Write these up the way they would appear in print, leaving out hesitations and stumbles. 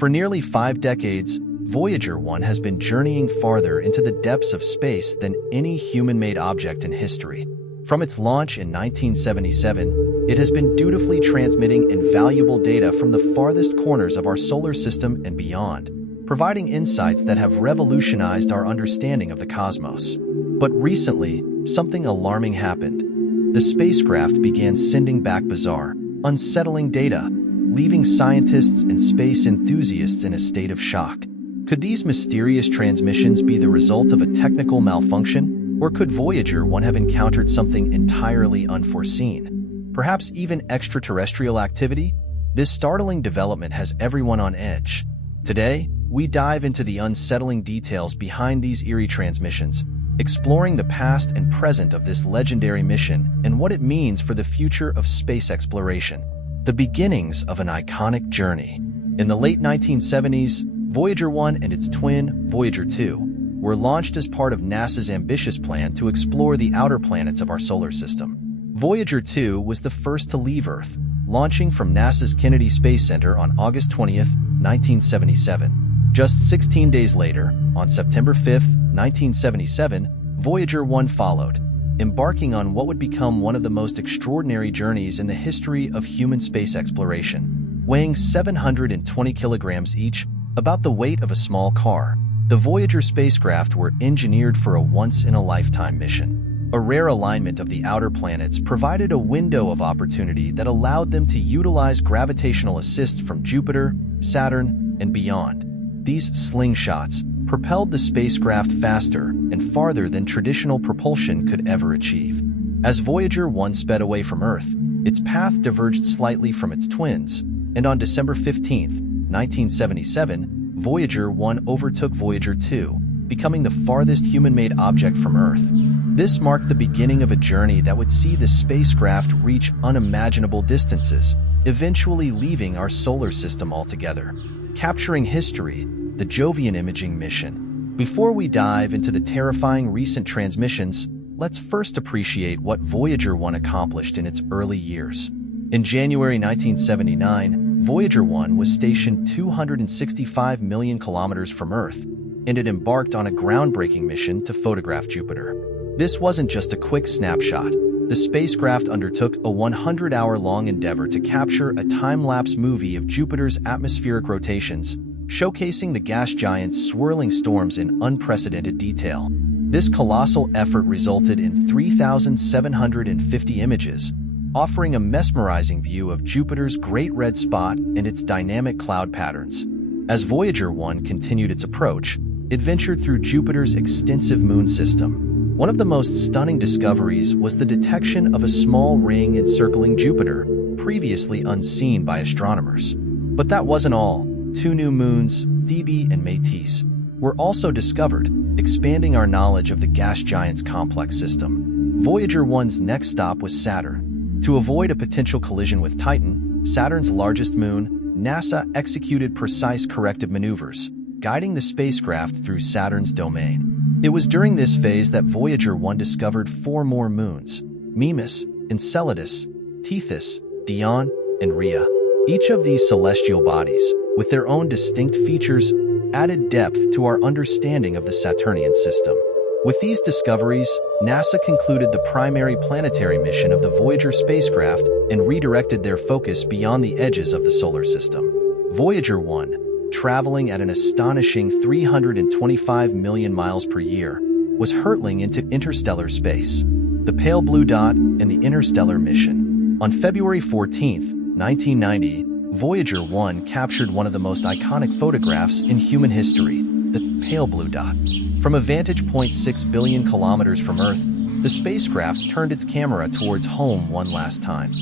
For nearly 5 decades, Voyager 1 has been journeying farther into the depths of space than any human-made object in history. From its launch in 1977, it has been dutifully transmitting invaluable data from the farthest corners of our solar system and beyond, providing insights that have revolutionized our understanding of the cosmos. But recently, something alarming happened. The spacecraft began sending back bizarre, unsettling data, leaving scientists and space enthusiasts in a state of shock. Could these mysterious transmissions be the result of a technical malfunction, or could Voyager 1 have encountered something entirely unforeseen? Perhaps even extraterrestrial activity? This startling development has everyone on edge. Today, we dive into the unsettling details behind these eerie transmissions, exploring the past and present of this legendary mission and what it means for the future of space exploration. The beginnings of an iconic journey. In the late 1970s, Voyager 1 and its twin, Voyager 2, were launched as part of NASA's ambitious plan to explore the outer planets of our solar system. Voyager 2 was the first to leave Earth, launching from NASA's Kennedy Space Center on August 20, 1977. Just 16 days later, on September 5, 1977, Voyager 1 followed, embarking on what would become one of the most extraordinary journeys in the history of human space exploration. Weighing 720 kilograms each, about the weight of a small car, the Voyager spacecraft were engineered for a once-in-a-lifetime mission. A rare alignment of the outer planets provided a window of opportunity that allowed them to utilize gravitational assists from Jupiter, Saturn, and beyond. These slingshots propelled the spacecraft faster and farther than traditional propulsion could ever achieve. As Voyager 1 sped away from Earth, its path diverged slightly from its twins, and on December 15, 1977, Voyager 1 overtook Voyager 2, becoming the farthest human-made object from Earth. This marked the beginning of a journey that would see the spacecraft reach unimaginable distances, eventually leaving our solar system altogether. Capturing history, the Jovian imaging mission. Before we dive into the terrifying recent transmissions, let's first appreciate what Voyager 1 accomplished in its early years. In January 1979, Voyager 1 was stationed 265 million kilometers from Earth, and it embarked on a groundbreaking mission to photograph Jupiter. This wasn't just a quick snapshot. The spacecraft undertook a 100-hour-long endeavor to capture a time-lapse movie of Jupiter's atmospheric rotations, showcasing the gas giant's swirling storms in unprecedented detail. This colossal effort resulted in 3,750 images, offering a mesmerizing view of Jupiter's Great Red Spot and its dynamic cloud patterns. As Voyager 1 continued its approach, it ventured through Jupiter's extensive moon system. One of the most stunning discoveries was the detection of a small ring encircling Jupiter, previously unseen by astronomers. But that wasn't all. 2 new moons, Thebe and Métis, were also discovered, expanding our knowledge of the gas giant's complex system. Voyager 1's next stop was Saturn. To avoid a potential collision with Titan, Saturn's largest moon, NASA executed precise corrective maneuvers, guiding the spacecraft through Saturn's domain. It was during this phase that Voyager 1 discovered 4 more moons, Mimas, Enceladus, Tethys, Dione, and Rhea. Each of these celestial bodies, with their own distinct features, added depth to our understanding of the Saturnian system. With these discoveries, NASA concluded the primary planetary mission of the Voyager spacecraft and redirected their focus beyond the edges of the solar system. Voyager 1, traveling at an astonishing 325 million miles per year, was hurtling into interstellar space. The pale blue dot and the Interstellar mission. On February 14, 1990, Voyager 1 captured one of the most iconic photographs in human history, the pale blue dot. From a vantage point 6 billion kilometers from Earth, the spacecraft turned its camera towards home one last time,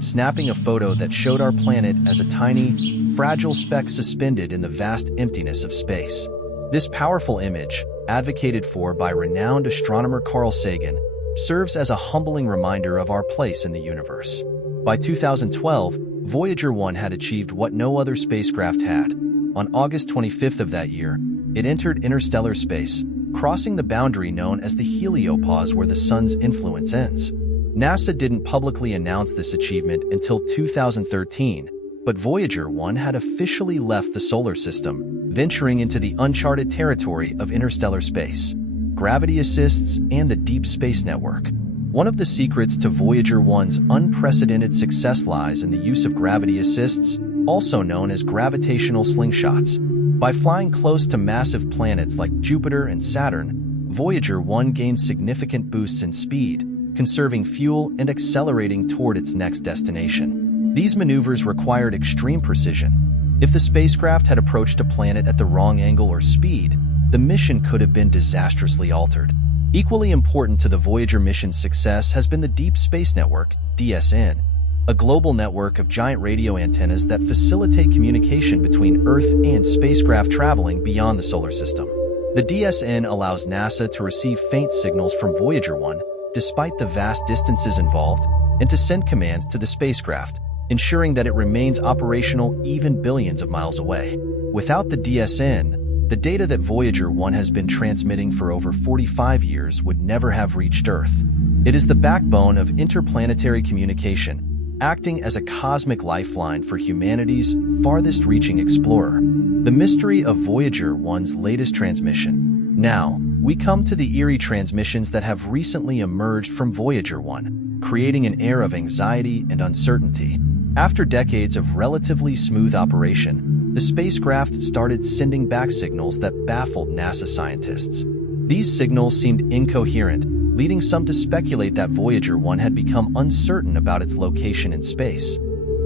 snapping a photo that showed our planet as a tiny, fragile speck suspended in the vast emptiness of space. This powerful image, advocated for by renowned astronomer Carl Sagan, serves as a humbling reminder of our place in the universe. By 2012, Voyager 1 had achieved what no other spacecraft had. On August 25th of that year, it entered interstellar space, crossing the boundary known as the heliopause where the sun's influence ends. NASA didn't publicly announce this achievement until 2013, But Voyager 1 had officially left the solar system, venturing into the uncharted territory of interstellar space, gravity assists, and the Deep Space Network. One of the secrets to Voyager 1's unprecedented success lies in the use of gravity assists, also known as gravitational slingshots. By flying close to massive planets like Jupiter and Saturn, Voyager 1 gained significant boosts in speed, conserving fuel and accelerating toward its next destination. These maneuvers required extreme precision. If the spacecraft had approached a planet at the wrong angle or speed, the mission could have been disastrously altered. Equally important to the Voyager mission's success has been the Deep Space Network, DSN, a global network of giant radio antennas that facilitate communication between Earth and spacecraft traveling beyond the solar system. The DSN allows NASA to receive faint signals from Voyager 1, despite the vast distances involved, and to send commands to the spacecraft, ensuring that it remains operational even billions of miles away. Without the DSN, the data that Voyager 1 has been transmitting for over 45 years would never have reached Earth. It is the backbone of interplanetary communication, acting as a cosmic lifeline for humanity's farthest-reaching explorer. The mystery of Voyager 1's latest transmission. Now, we come to the eerie transmissions that have recently emerged from Voyager 1, creating an air of anxiety and uncertainty. After decades of relatively smooth operation, the spacecraft started sending back signals that baffled NASA scientists. These signals seemed incoherent, leading some to speculate that Voyager 1 had become uncertain about its location in space.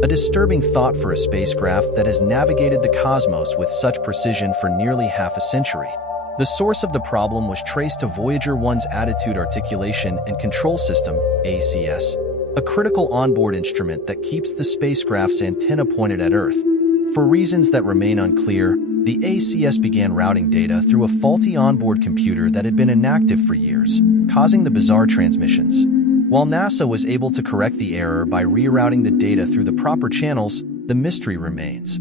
A disturbing thought for a spacecraft that has navigated the cosmos with such precision for nearly half a century. The source of the problem was traced to Voyager 1's Attitude Articulation and Control System, ACS, a critical onboard instrument that keeps the spacecraft's antenna pointed at Earth. For reasons that remain unclear, the ACS began routing data through a faulty onboard computer that had been inactive for years, causing the bizarre transmissions. While NASA was able to correct the error by rerouting the data through the proper channels, the mystery remains.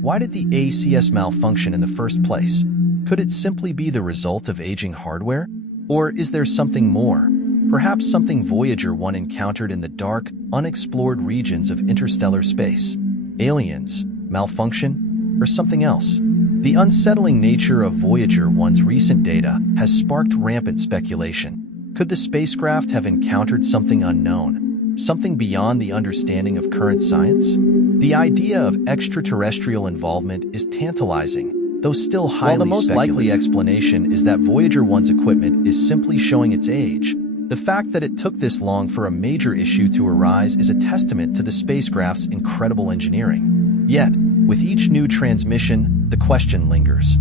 Why did the ACS malfunction in the first place? Could it simply be the result of aging hardware? Or is there something more? Perhaps something Voyager 1 encountered in the dark, unexplored regions of interstellar space? Aliens? Malfunction? Or something else? The unsettling nature of Voyager 1's recent data has sparked rampant speculation. Could the spacecraft have encountered something unknown, something beyond the understanding of current science? The idea of extraterrestrial involvement is tantalizing, though still highly speculative. While the most likely explanation is that Voyager 1's equipment is simply showing its age, the fact that it took this long for a major issue to arise is a testament to the spacecraft's incredible engineering. Yet, with each new transmission, the question lingers.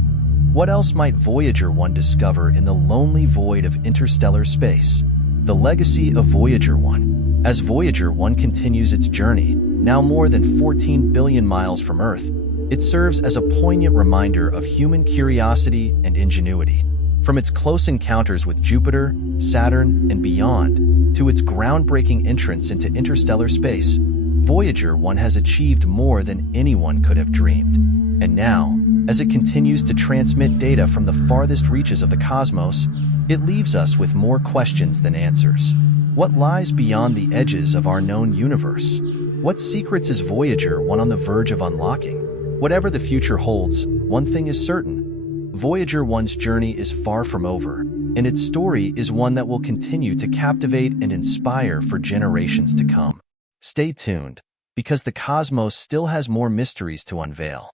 What else might Voyager 1 discover in the lonely void of interstellar space? The legacy of Voyager 1. As Voyager 1 continues its journey, now more than 14 billion miles from Earth, it serves as a poignant reminder of human curiosity and ingenuity. From its close encounters with Jupiter, Saturn, and beyond, to its groundbreaking entrance into interstellar space, Voyager 1 has achieved more than anyone could have dreamed. And now, as it continues to transmit data from the farthest reaches of the cosmos, it leaves us with more questions than answers. What lies beyond the edges of our known universe? What secrets is Voyager 1 on the verge of unlocking? Whatever the future holds, one thing is certain. Voyager 1's journey is far from over, and its story is one that will continue to captivate and inspire for generations to come. Stay tuned, because the cosmos still has more mysteries to unveil.